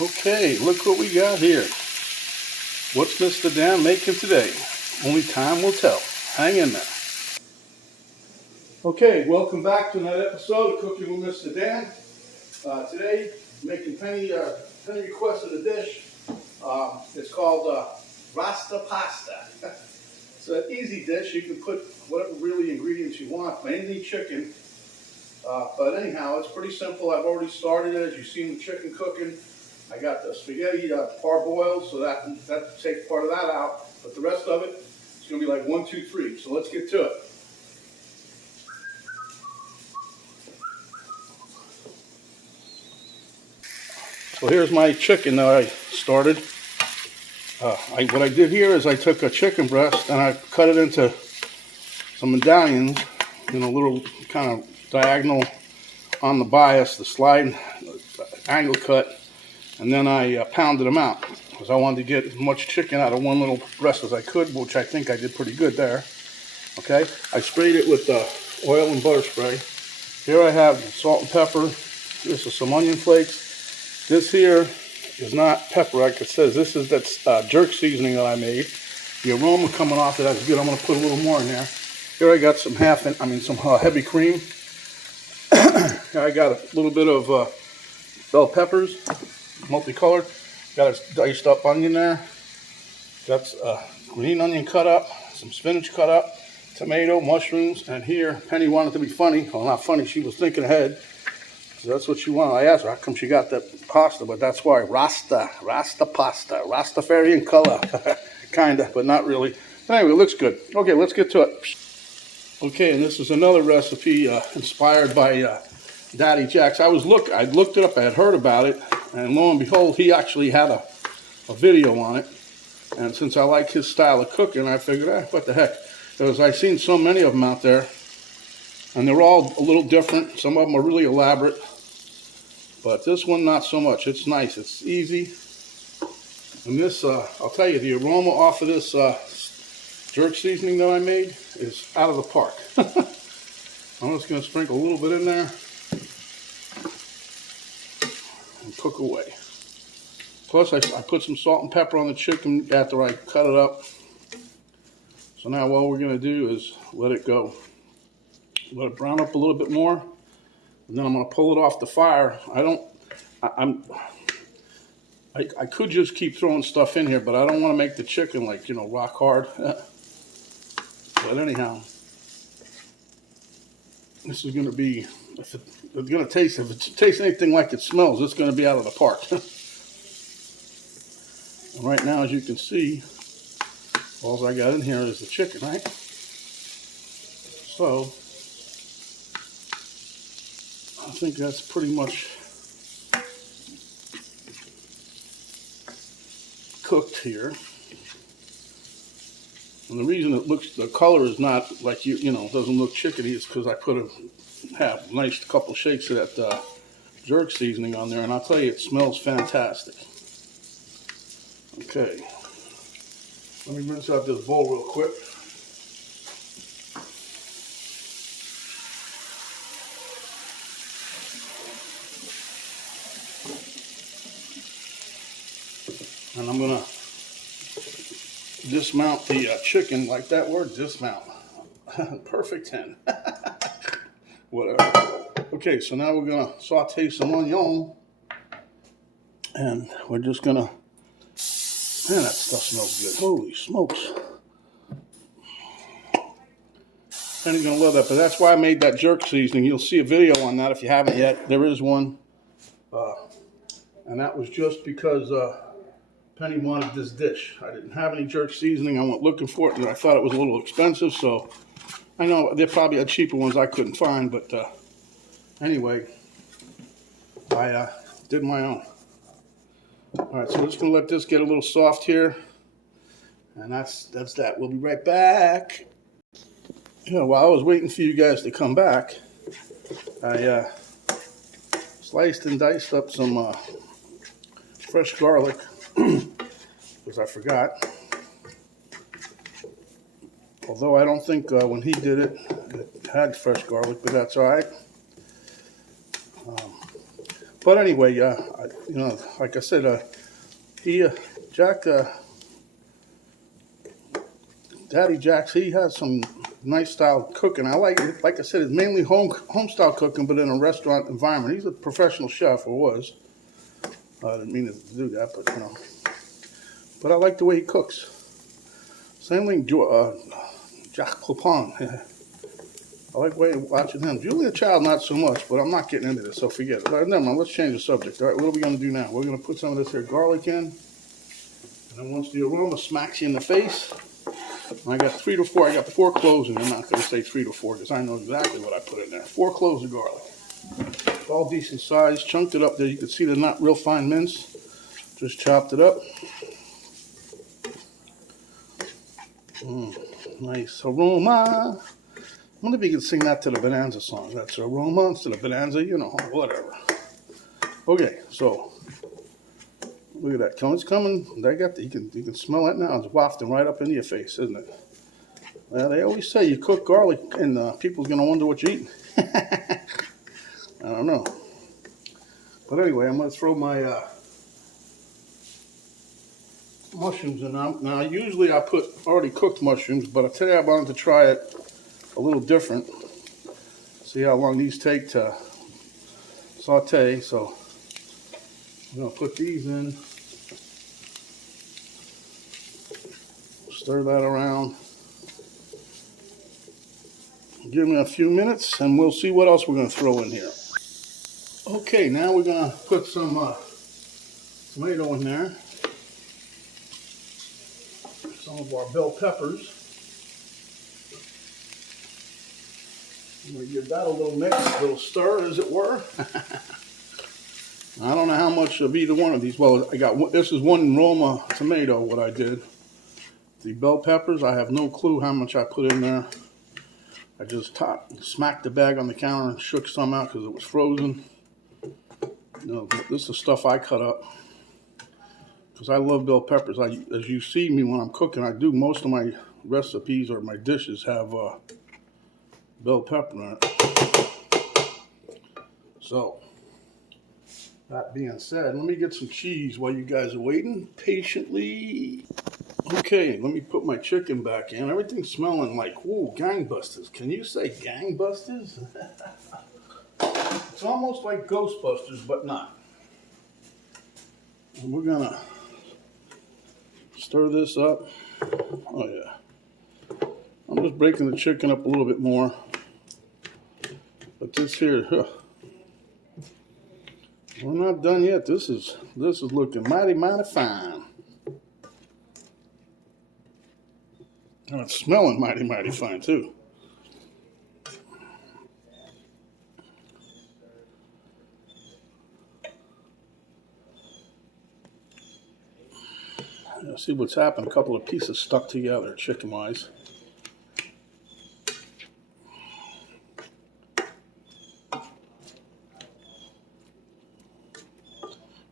Okay, look what we got here. What's Mr. Dan making today? Only time will tell. Hang in there. Okay, welcome back to another episode of Cooking with Mr. Dan. Today, making Penny requested a dish. It's called Rasta pasta. It's an easy dish. You can put whatever really ingredients you want, mainly chicken. But anyhow, it's pretty simple. I've already started it. As you've seen the chicken cooking. I got the spaghetti parboiled, so that takes part of that out. But the rest of it, it's going to be like 1, 2, 3. So let's get to it. So here's my chicken that I started. What I did here is I took a chicken breast and I cut it into some medallions, little kind of diagonal on the bias, the slide angle cut, and then I pounded them out because I wanted to get as much chicken out of one little breast as I could, which I think I did pretty good there. Okay, I sprayed it with oil and butter spray. Here I have salt and pepper. This is some onion flakes. This here is not pepper, like it says. This is that jerk seasoning that I made. The aroma coming off of that is good. I'm going to put a little more in there. Here I got some heavy cream. I got a little bit of bell peppers, multicolored. Got a diced up onion there. Got green onion cut up, some spinach cut up, tomato, mushrooms, and here Penny wanted to be funny. Well, not funny. She was thinking ahead. So that's what she wanted. I asked her how come she got that pasta, but that's why. Rasta pasta, Rastafarian color, kinda, but not really. But anyway, it looks good. Okay, let's get to it. Okay, and this is another recipe inspired by Daddy Jack's. I looked it up. I had heard about it, and lo and behold, he actually had a video on it. And since I like his style of cooking, I figured, what the heck? Because I've seen so many of them out there, and they're all a little different. Some of them are really elaborate, but this one not so much. It's nice. It's easy. And this, I'll tell you, the aroma off of this jerk seasoning that I made is out of the park. I'm just going to sprinkle a little bit in there and cook away. Plus, I put some salt and pepper on the chicken after I cut it up. So now what we're going to do is let it go. Let it brown up a little bit more, and then I'm going to pull it off the fire. I could just keep throwing stuff in here, but I don't want to make the chicken like, rock hard. But anyhow, this is going to be, if it tastes anything like it smells, it's going to be out of the park. And right now, as you can see, all I got in here is the chicken, right? So I think that's pretty much cooked here. And the reason the color is not like doesn't look chickeny is because I put a nice couple shakes of that jerk seasoning on there, and I'll tell you, it smells fantastic. Okay, let me rinse out this bowl real quick. And I'm going to dismount the chicken, like that word, dismount. Perfect 10. Whatever. Okay, so now we're going to saute some onion. And we're just going to, man, that stuff smells good. Holy smokes. And you're going to love that. But that's why I made that jerk seasoning. You'll see a video on that if you haven't yet. There is one. And that was just because Penny wanted this dish. I didn't have any jerk seasoning. I went looking for it, and I thought it was a little expensive, so I know there probably had cheaper ones I couldn't find, but anyway, I did my own. All right, so we're just going to let this get a little soft here, and that's that. We'll be right back. While I was waiting for you guys to come back, I sliced and diced up some fresh garlic, because I forgot. Although I don't think when he did it, it had fresh garlic, but that's all right. But anyway, like I said, he, Jack, Daddy Jack's, he has some nice style cooking. I like it. Like I said, it's mainly home style cooking, but in a restaurant environment. He's a professional chef, or was. I didn't mean to do that, but But I like the way he cooks. Same thing, Jack Clopin. I like watching him. Julia Child, not so much, but I'm not getting into this, so forget it. Never mind, let's change the subject. All right, what are we going to do now? We're going to put some of this here garlic in. And then once the aroma smacks you in the face, I got 3 to 4. I got 4 cloves, and I'm not going to say 3 to 4 because I know exactly what I put in there. 4 cloves of garlic. All decent size. Chunked it up there. You can see they're not real fine mince. Just chopped it up. Nice aroma. I wonder if you can sing that to the Bonanza song. That's aroma instead of Bonanza, whatever. Okay, so look at that. It's coming. You can smell it now. It's wafting right up into your face, isn't it? Well, they always say you cook garlic and people's gonna wonder what you're eating. I don't know. But anyway, I'm gonna throw my mushrooms in. Now, usually I put already cooked mushrooms, but today I wanted to try it a little different. See how long these take to saute. So I'm going to put these in. Stir that around. Give me a few minutes and we'll see what else we're going to throw in here. Okay, now we're going to put some tomato in there. Some of our bell peppers. I'm going to give that a little mix, a little stir, as it were. I don't know how much of either one of these. Well, this is one Roma tomato, what I did. The bell peppers, I have no clue how much I put in there. I just smacked the bag on the counter and shook some out because it was frozen. This is stuff I cut up because I love bell peppers. As you see me when I'm cooking, I do most of my recipes or my dishes have bell pepper in it. So, that being said, let me get some cheese while you guys are waiting patiently. Okay, let me put my chicken back in. Everything's smelling like, whoa, gangbusters. Can you say gangbusters? It's almost like Ghostbusters, but not. And we're gonna stir this up. Oh yeah. I'm just breaking the chicken up a little bit more. But this here, we're not done yet. This is looking mighty, mighty fine. And it's smelling mighty, mighty fine too. See what's happened. A couple of pieces stuck together, chicken-wise.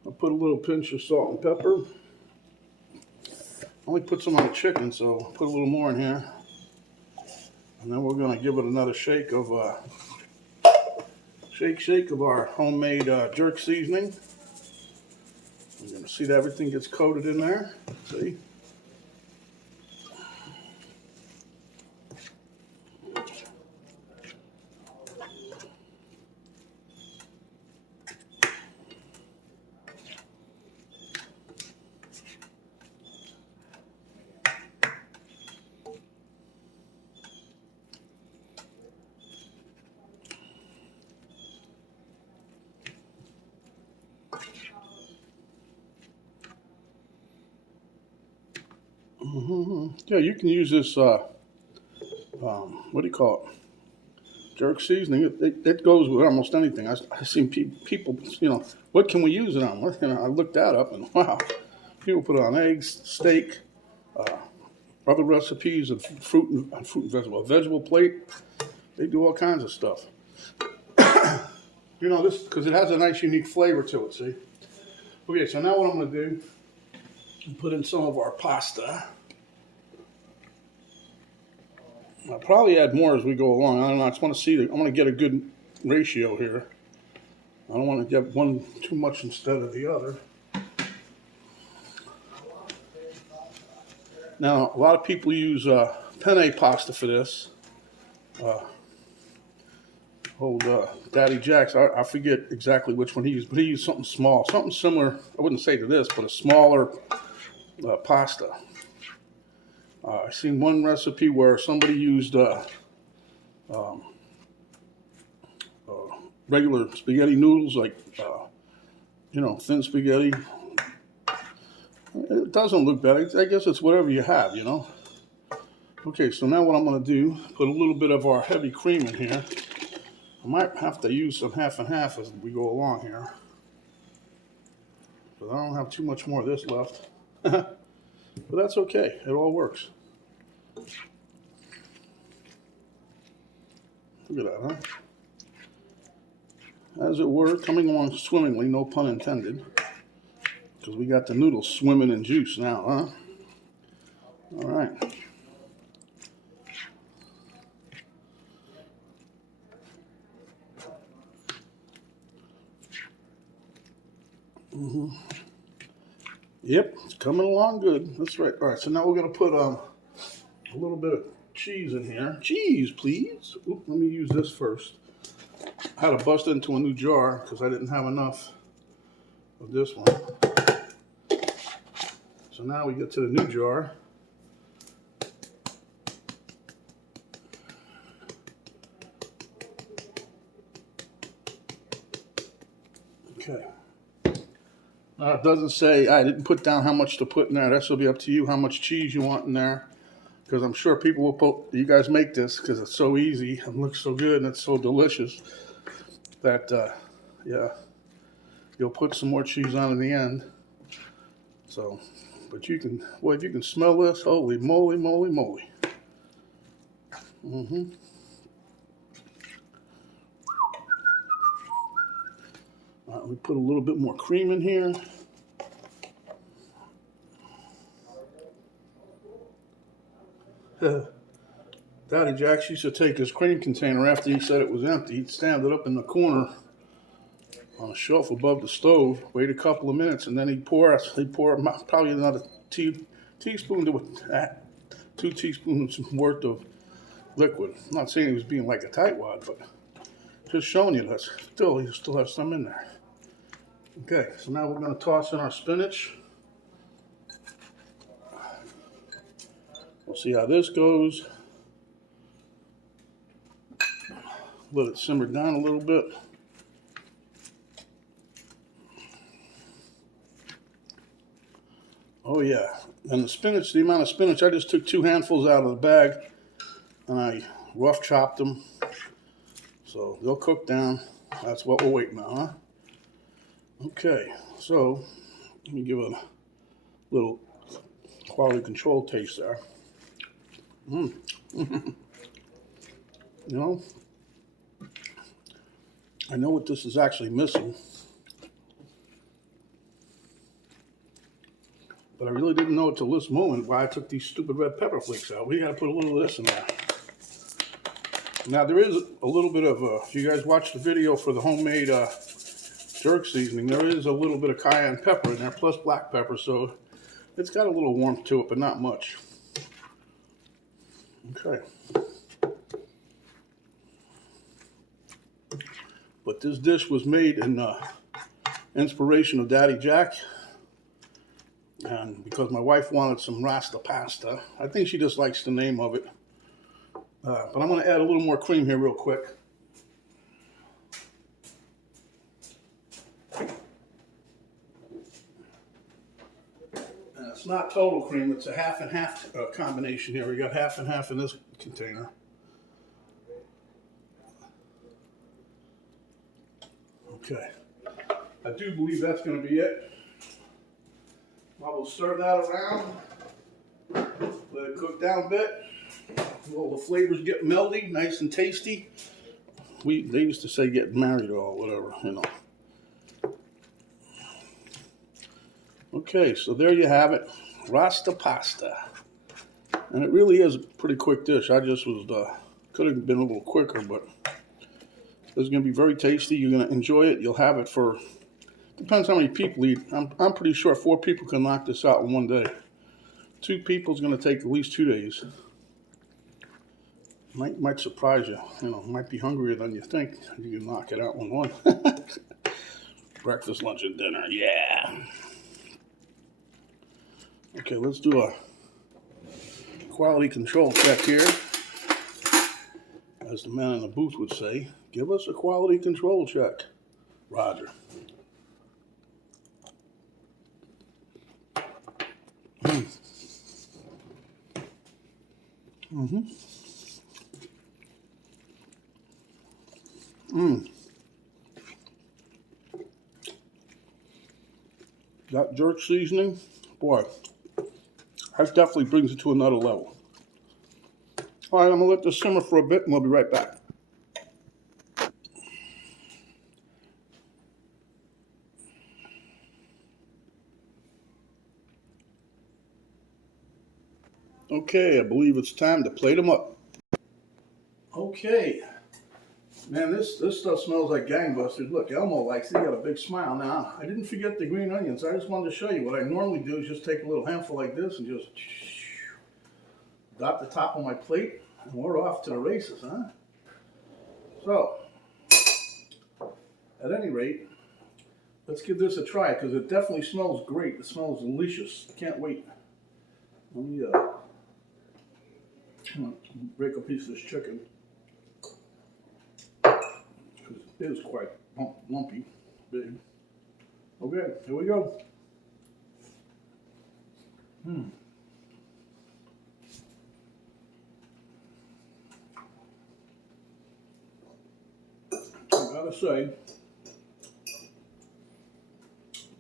I'll put a little pinch of salt and pepper. I only put some on the chicken, so I'll put a little more in here. And then we're going to give it another shake of shake of our homemade jerk seasoning. You're going to see that everything gets coated in there. See? Yeah, you can use this, what do you call it? Jerk seasoning. It goes with almost anything. I've seen people, what can we use it on? I looked that up and wow, people put it on eggs, steak, other recipes of fruit and vegetable. A vegetable plate, they do all kinds of stuff. This, because it has a nice unique flavor to it, see? Okay, so now what I'm going to do, put in some of our pasta. I'll probably add more as we go along. I don't know. I just want to see. I want to get a good ratio here. I don't want to get one too much instead of the other. Now, a lot of people use penne pasta for this. Old Daddy Jack's, I forget exactly which one he used, but he used something small, something similar, I wouldn't say to this, but a smaller pasta. I seen one recipe where somebody used regular spaghetti noodles, like, thin spaghetti. It doesn't look bad. I guess it's whatever you have, Okay, so now what I'm going to do, put a little bit of our heavy cream in here. I might have to use some half and half as we go along here, because I don't have too much more of this left. But that's okay. It all works. Look at that, huh? As it were, coming along swimmingly, no pun intended, because we got the noodles swimming in juice now, huh? All right. Yep, it's coming along good. That's right. All right, so now we're going to put a little bit of cheese in here. Cheese, please. Oop, let me use this first. I had to bust into a new jar because I didn't have enough of this one. So now we get to the new jar. Okay. Now it doesn't say, I didn't put down how much to put in there. This will be up to you how much cheese you want in there. Because I'm sure people will put, you guys make this because it's so easy and looks so good and it's so delicious that, yeah, you'll put some more cheese on in the end. So, but you can, boy, if you can smell this, holy moly, moly, moly. All right, we put a little bit more cream in here. Daddy Jack used to take his cream container after he said it was empty. He'd stand it up in the corner on a shelf above the stove, wait a couple of minutes, and then he'd pour probably another teaspoon to 2 teaspoons worth of liquid. I'm not saying he was being like a tightwad, but just showing you that you still have some in there. Okay, so now we're going to toss in our spinach. We'll see how this goes. Let it simmer down a little bit. Oh yeah, and the spinach, the amount of spinach, I just took 2 handfuls out of the bag and I rough chopped them. So they'll cook down. That's what we're waiting on, huh? Okay, so let me give it a little quality control taste there. I know what this is actually missing, but I really didn't know it till this moment why I took these stupid red pepper flakes out. We got to put a little of this in there. Now there is a little bit of, if you guys watched the video for the homemade jerk seasoning, there is a little bit of cayenne pepper in there, plus black pepper, so it's got a little warmth to it, but not much. Okay. But this dish was made in inspiration of Daddy Jack, and because my wife wanted some Rasta pasta. I think she just likes the name of it. But I'm going to add a little more cream here real quick. And it's not total cream, it's a half and half combination here. We got half and half in this container. Okay, I do believe that's going to be it. I will stir that around, let it cook down a bit. All the flavors get melty, nice and tasty. They used to say get married or whatever, Okay, so there you have it, Rasta pasta. And it really is a pretty quick dish. I just was, could have been a little quicker, but It's going to be very tasty. You're going to enjoy it. You'll have it for, depends how many people eat. I'm pretty sure 4 people can knock this out in one day. 2 people is going to take at least 2 days. Might surprise you. You know, might be hungrier than you think. You can knock it out in one. Breakfast, lunch, and dinner. Yeah. Okay, let's do a quality control check here. As the man in the booth would say, give us a quality control check. Roger. That jerk seasoning, boy, that definitely brings it to another level. All right, I'm going to let this simmer for a bit and we'll be right back. Okay, I believe it's time to plate them up. Okay. Man, this stuff smells like gangbusters. Look, Elmo likes it. He got a big smile. Now, I didn't forget the green onions. I just wanted to show you. What I normally do is just take a little handful like this and just dot the top of my plate, and we're off to the races, huh? So, at any rate, let's give this a try, because it definitely smells great. It smells delicious. Can't wait. Let me break a piece of this chicken. It is quite lumpy, big. Okay, here we go. I gotta say,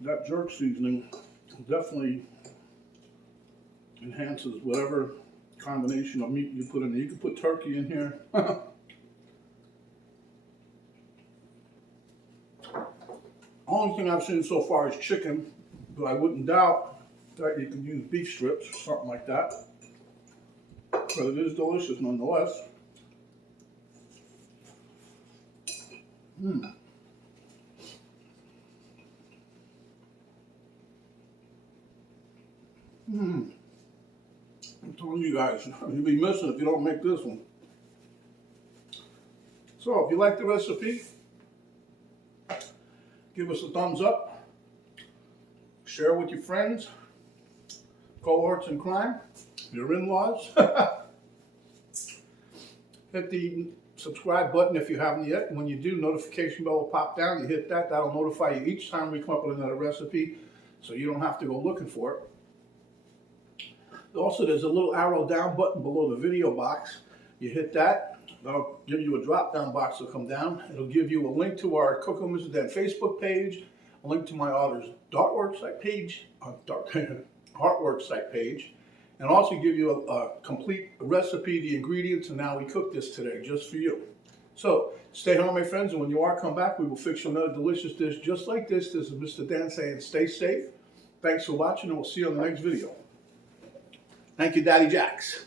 that jerk seasoning definitely enhances whatever combination of meat you put in there. You can put turkey in here. Only thing I've seen so far is chicken, but I wouldn't doubt that you can use beef strips or something like that. But it is delicious nonetheless. I'm telling you guys, you'll be missing if you don't make this one. So, if you like the recipe, give us a thumbs up, share with your friends, cohorts in crime, your in-laws. Hit the subscribe button if you haven't yet. And when you do, notification bell will pop down. You hit that, that'll notify you each time we come up with another recipe, so you don't have to go looking for it. Also, there's a little arrow down button below the video box. You hit that, that'll give you a drop down box that'll come down. It'll give you a link to our Cook with Mr. Dan Facebook page, a link to my author's artwork site page, artwork site page, and also give you a complete recipe, the ingredients, and how we cook this today, just for you. So, stay home, my friends, and when you are, come back. We will fix you another delicious dish just like this. This is Mr. Dan saying stay safe. Thanks for watching, and we'll see you on the next video. Thank you, Daddy Jacks.